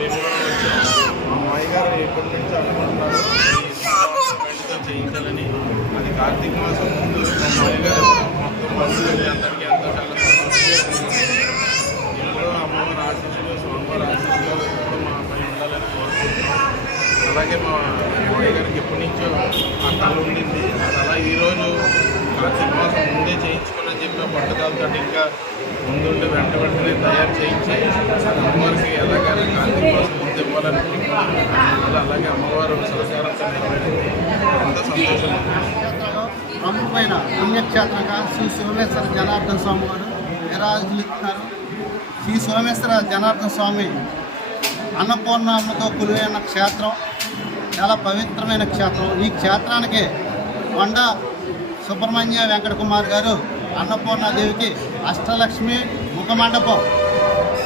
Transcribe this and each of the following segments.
మా అమ్మాయి గారు ఎప్పటి నుంచి అనుకుంటున్నారు చేయించాలని. అది కార్తీక మాసం ముందు మా అమ్మాయి గారు మొత్తం బంధువులకి అందరికీ ఎంతో చాలా ఇప్పుడు అమ్మవారి ఆశీస్సులు స్వామివారి ఆశీస్సులు ఇప్పుడు మా అమ్మాయి ఉండాలని కోరుకుంటున్నాం. అలాగే మా అమ్మాయి గారికి ఎప్పటి నుంచో ఆ కళ ఉండింది. అది అలా ఈరోజు కార్తీక మాసం ముందే చేయించుకుని చెప్పి పట్టుదలతో ఇంకా ముందుండి వెంటనే తయారు చేయించి అమ్మవారికి ఎలాగైనా కార్తీక మాసం ముందు ఇవ్వాలనుకుంటున్నాం. అలాగే అమ్మవారు సహకారంతో నెరవేరింది. ఎంతో సంతోషం. ప్రముఖమైన పుణ్యక్షేత్రంగా శ్రీ సోమేశ్వర జనార్దన స్వామి వారు విరాజిల్లుతున్నారు. శ్రీ సోమేశ్వర జనార్దన స్వామి అన్నపూర్ణమ్మతో కొలువైన క్షేత్రం, చాలా పవిత్రమైన క్షేత్రం. ఈ క్షేత్రానికి కొండ సుబ్రహ్మణ్య వెంకట కుమార్ గారు అన్నపూర్ణాదేవికి అష్టలక్ష్మి ముఖమండపం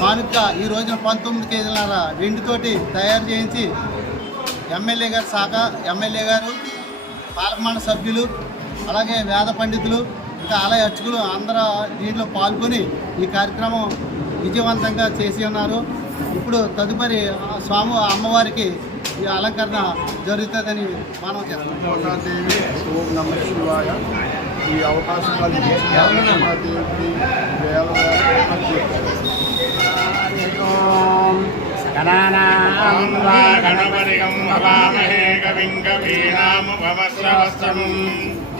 కానుక ఈ రోజున 19 కేజీల వెండితోటి తయారు చేయించి ఎమ్మెల్యే గారు శాఖ ఎమ్మెల్యే గారు పాలకమండ సభ్యులు అలాగే వేద పండితులు ఇంకా ఆలయ అర్చకులు అందరూ దీంట్లో పాల్గొని ఈ కార్యక్రమం విజయవంతంగా చేసి ఉన్నారు. ఇప్పుడు తదుపరి స్వామి అమ్మవారికి ఈ అలంకరణ జరుగుతుందని మనం చేస్తాం. ఓం నమః శివాయ. ఈ అవకాశం దేవుడికి గణపతిగం భవామహే కవిం కవీనాముపవస్రవస్తం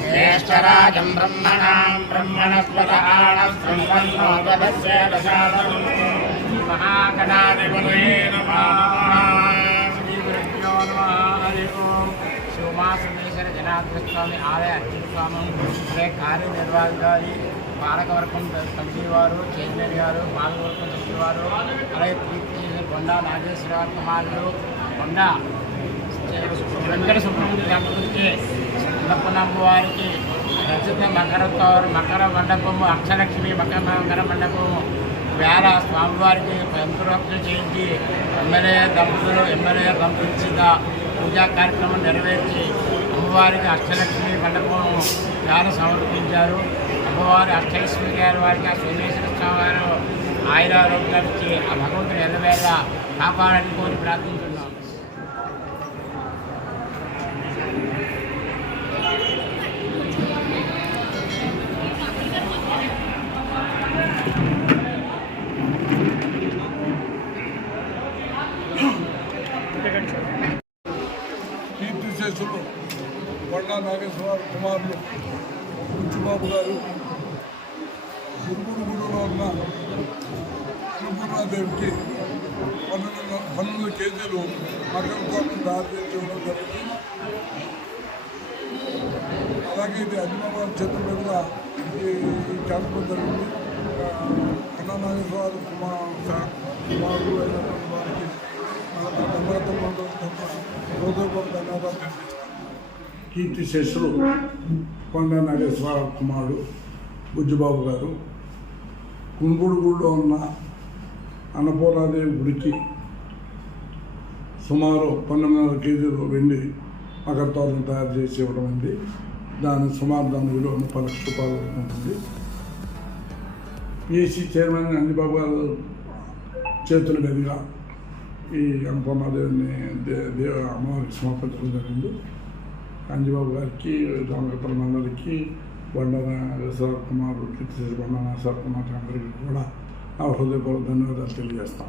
జ్యేష్ఠరాజం బ్రహ్మణాం బ్రహ్మణస్పత ఆనస్బ్రహ్మణోపదస్యేదశాసనం మహాగణాధిపతయే నమః. సోమేశ్వర జనార్దన స్వామి ఆలయ అర్చక స్వామి అలాగే కార్యనిర్వాహకారి పాలకవర్గం సభ్యువారు చైర్మన్ గారు పాలకవర్గం సభ్యువారు అలాగే కొండా నాగేశ్వరరావు కుమారులు కొండా వెంకట సుబ్రహ్మణ్య దంపతులకి అన్నపూర్ణమ్మ వారికి రచిత మకర మండపము అక్షలక్ష్మి మకర మండపము వేళ స్వామివారికి పంతురక్షణ చేయించి ఎమ్మెల్యే దంపతుల పూజా కార్యక్రమం నెరవేర్చి అమ్మవారికి అష్టలక్ష్మి మండపం వేళ సమర్పించారు. అమ్మవారి అష్టలక్ష్మి గారి వారికి ఆ సోమేశ్వర స్వామి వారు ఆయురారోగ్యాలు ఇచ్చి ఆ భగవంతుని ఎల్లవేళ కాపాడని కోరి ప్రార్థించున్నాం. కీర్తిశేషులు కొండా నాగేశ్వర కుమారులు బుచ్చిబాబు గారు గురుగుడుగూడలో ఉన్న అన్నపూర్ణాదేవికి 12 కేజీలు మకరతోటం తయారు చేసి ఇవ్వడం జరిగింది. అలాగే ఇది అజ్మాబాద్ చేతుల మీదుగా ఈ కార్యక్రమం జరిగింది. కొండా నాగేశ్వర కుమారులు అయినటువంటి వారికి కీర్తిశేషులు కొండా నాగేశ్వర కుమారుడు బుజ్జిబాబు గారు కునుగోడుగూడలో ఉన్న అన్నపూర్ణాదేవి గుడికి సుమారు 1900 కేజీలు వెండి మకరతోటం తయారు చేసి ఇవ్వడం ఉంది. సుమారు దాని విలువ 30 లక్షల రూపాయలు ఉంటుంది. పిఎస్సి చైర్మన్ అంజిబాబు గారు చేతుల మీదుగా ఈ అన్నపూర్ణాదేవిని అమ్మవారికి సమర్పించడం జరిగింది. అంజిబాబు గారికి రామకృష్ణందరికీ బండా నాగేశ్వర కుమార్ కీర్తిశేషులు బండా నాగేశ్వర కుమార్ అందరికీ కూడా నా హృదయపూర్వక ధన్యవాదాలు తెలియజేస్తాం.